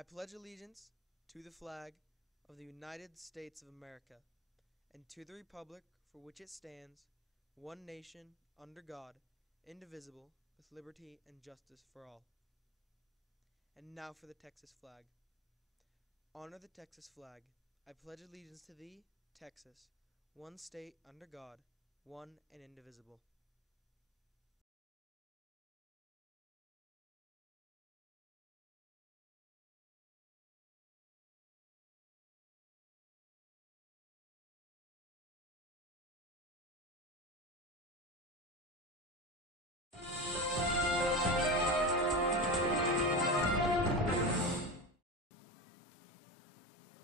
I pledge allegiance to the flag of the United States of America and to the republic for which it stands, one nation, under God, indivisible, with liberty and justice for all. And now for the Texas flag. Honor the Texas flag. I pledge allegiance to thee, Texas, one state under God, one and indivisible.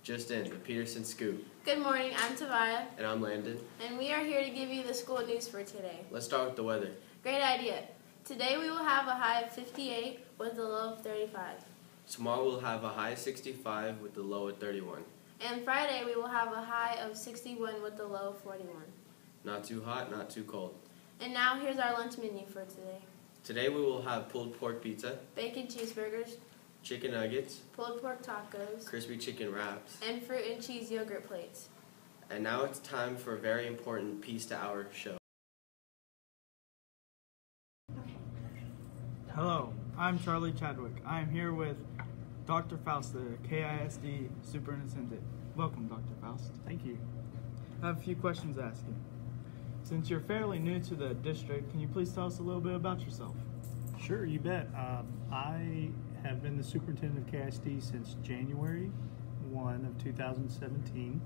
Just in, the Peterson Scoop. Good morning, I'm Tavaya. And I'm Landon. And we are here to give you the school news for today. Let's start with the weather. Great idea. Today we will have a high of 58 with a low of 35. Tomorrow we'll have a high of 65 with the low of 31. And Friday we will have a high of 61 with the low of 41. Not too hot, not too cold. And now here's our lunch menu for today. Today we will have pulled pork pizza, Bacon cheeseburgers, chicken nuggets, pulled pork tacos, crispy chicken wraps, and fruit and cheese yogurt plates. and now it's time for a very important piece to our show. Hello, I'm Charlie Chadwick. I am here with Dr. Faust, the KISD Superintendent. Welcome, Dr. Faust. Thank you. I have a few questions to ask you. Since you're fairly new to the district, can you please tell us a little bit about yourself? Sure, you bet. I have been the superintendent of KISD since January 1 of 2017.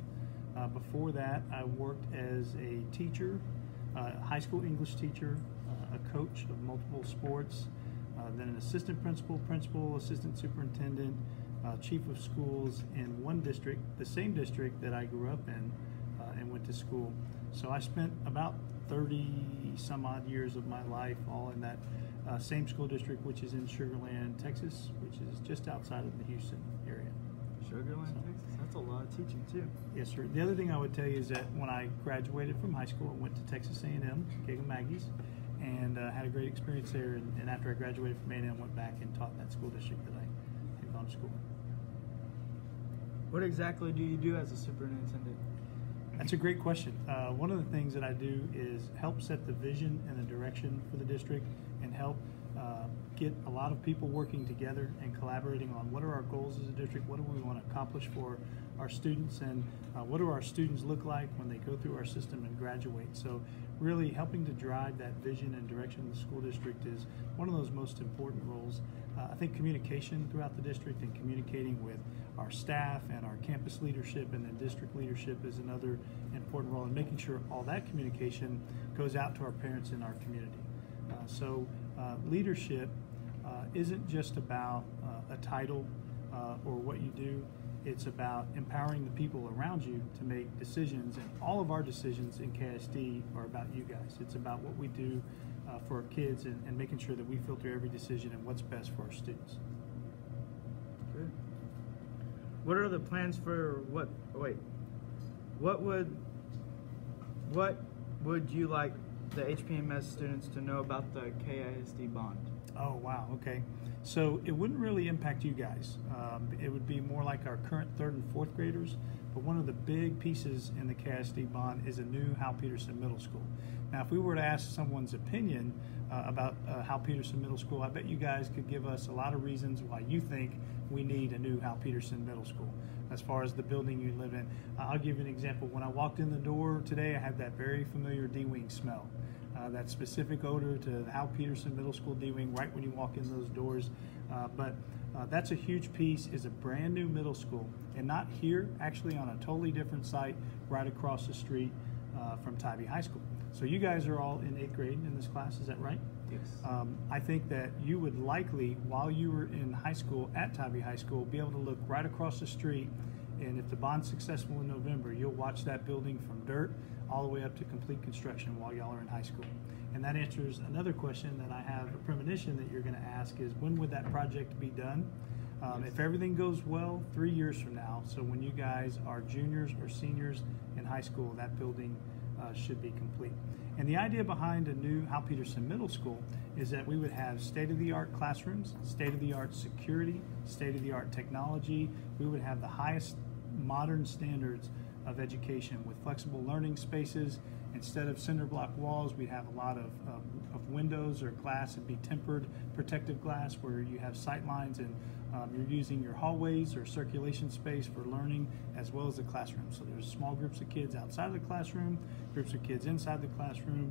Before that, I worked as a teacher, high school English teacher, a coach of multiple sports, then an assistant principal, assistant superintendent, chief of schools in one district, the same district that I grew up in and went to school. So I spent about 30 some odd years of my life all in that same school district, which is in Sugar Land, Texas, which is just outside of the Houston area. Sugar Land, Texas? That's a lot of teaching too. Yes, sir. The other thing I would tell you is that when I graduated from high school, I went to Texas A&M, Kagan-Maggie's, and had a great experience there. And after I graduated from A&M, went back and taught in that school district that I had gone to school in. What exactly do you do as a superintendent? That's a great question. One of the things that I do is help set the vision and the direction for the district and help get a lot of people working together and collaborating on what are our goals as a district, what do we want to accomplish for our students, and what do our students look like when they go through our system and graduate. So really helping to drive that vision and direction of the school district is one of those most important roles. I think communication throughout the district and communicating with our staff and our campus leadership and then district leadership is another important role, in making sure all that communication goes out to our parents in our community. Leadership isn't just about a title or what you do. It's about empowering the people around you to make decisions, and all of our decisions in KISD are about you guys. It's about what we do for our kids and making sure that we filter every decision and what's best for our students. Good. What are the plans for what would you like the HPMS students to know about the KISD bond? Oh, wow, okay. So it wouldn't really impact you guys. It would be more like our current 3rd and 4th graders, but one of the big pieces in the KISD bond is a new Hal Peterson Middle School. Now, if we were to ask someone's opinion about Hal Peterson Middle School, I bet you guys could give us a lot of reasons why you think we need a new Hal Peterson Middle School as far as the building you live in. I'll give you an example. When I walked in the door today, I had that very familiar D-wing smell. That specific odor to the Hal Peterson Middle School D-wing right when you walk in those doors. But that's a huge piece, is a brand new middle school, and not here, actually on a totally different site right across the street from Tybee High School. So you guys are all in 8th grade in this class, is that right? Yes. I think that you would likely, while you were in high school at Tybee High School, be able to look right across the street, and if the bond's successful in November, you'll watch that building from dirt all the way up to complete construction while y'all are in high school. And that answers another question that I have, a premonition that you're going to ask is, when would that project be done? If everything goes well, 3 years from now, so when you guys are juniors or seniors in high school, that building should be complete. And the idea behind a new Hal Peterson Middle School is that we would have state-of-the-art classrooms, state-of-the-art security, state-of-the-art technology. We would have the highest modern standards of education with flexible learning spaces. Instead of cinder block walls, we'd have a lot of windows or glass. It'd be tempered protective glass where you have sight lines and you're using your hallways or circulation space for learning as well as the classroom. So there's small groups of kids outside of the classroom, groups of kids inside the classroom,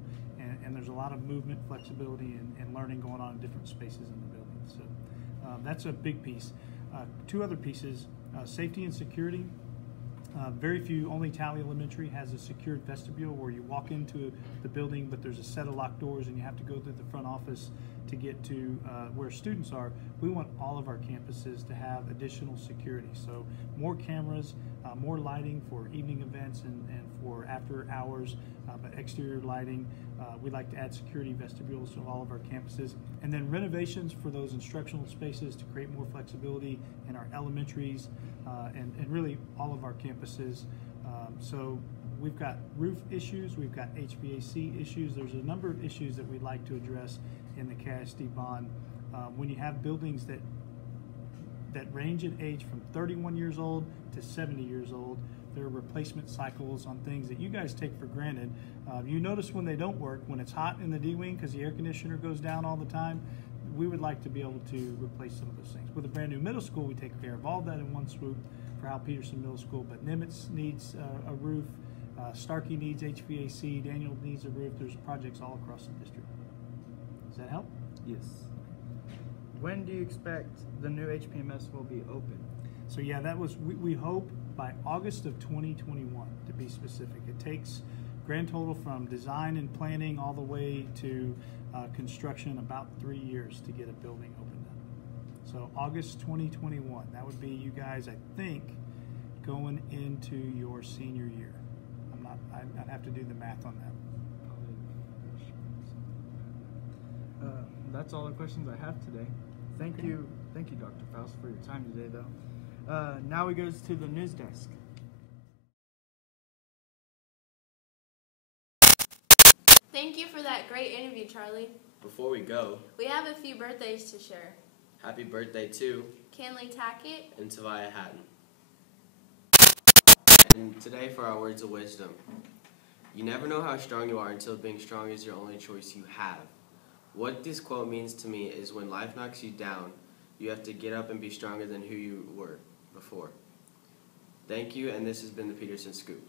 and there's a lot of movement, flexibility, and learning going on in different spaces in the building. So that's a big piece. Two other pieces, safety and security. Very few, only Tally Elementary has a secured vestibule where you walk into the building, but there's a set of locked doors and you have to go through the front office to get to where students are. We want all of our campuses to have additional security. So more cameras, more lighting for evening events and for after hours, but exterior lighting. We'd like to add security vestibules to all of our campuses. And then renovations for those instructional spaces to create more flexibility in our elementaries and really all of our campuses. So we've got roof issues, we've got HVAC issues. There's a number of issues that we'd like to address in the KISD bond. When you have buildings that range in age from 31 years old to 70 years old, there are replacement cycles on things that you guys take for granted. You notice when they don't work, when it's hot in the D-wing because the air conditioner goes down all the time, we would like to be able to replace some of those things. With a brand new middle school, we take care of all that in one swoop for Hal Peterson Middle School, but Nimitz needs a roof, Starkey needs HVAC, Daniel needs a roof. There's projects all across the district. Does that help? Yes. When do you expect the new HPMS will be open? So yeah, that was, we hope by August of 2021 to be specific. It takes grand total from design and planning all the way to construction about 3 years to get a building opened up. So August 2021, that would be you guys, I think, going into your senior year. I'd have to do the math on that. That's all the questions I have today. Thank you, Dr. Faust, for your time today, though. Now we goes to the news desk. Thank you for that great interview, Charlie. Before we go, We have a few birthdays to share. happy birthday to Kenley Tackett, and Tavia Hatton. And today for our words of wisdom. You never know how strong you are until being strong is your only choice you have. What this quote means to me is when life knocks you down, you have to get up and be stronger than who you were before. Thank you, and this has been the Peterson Scoop.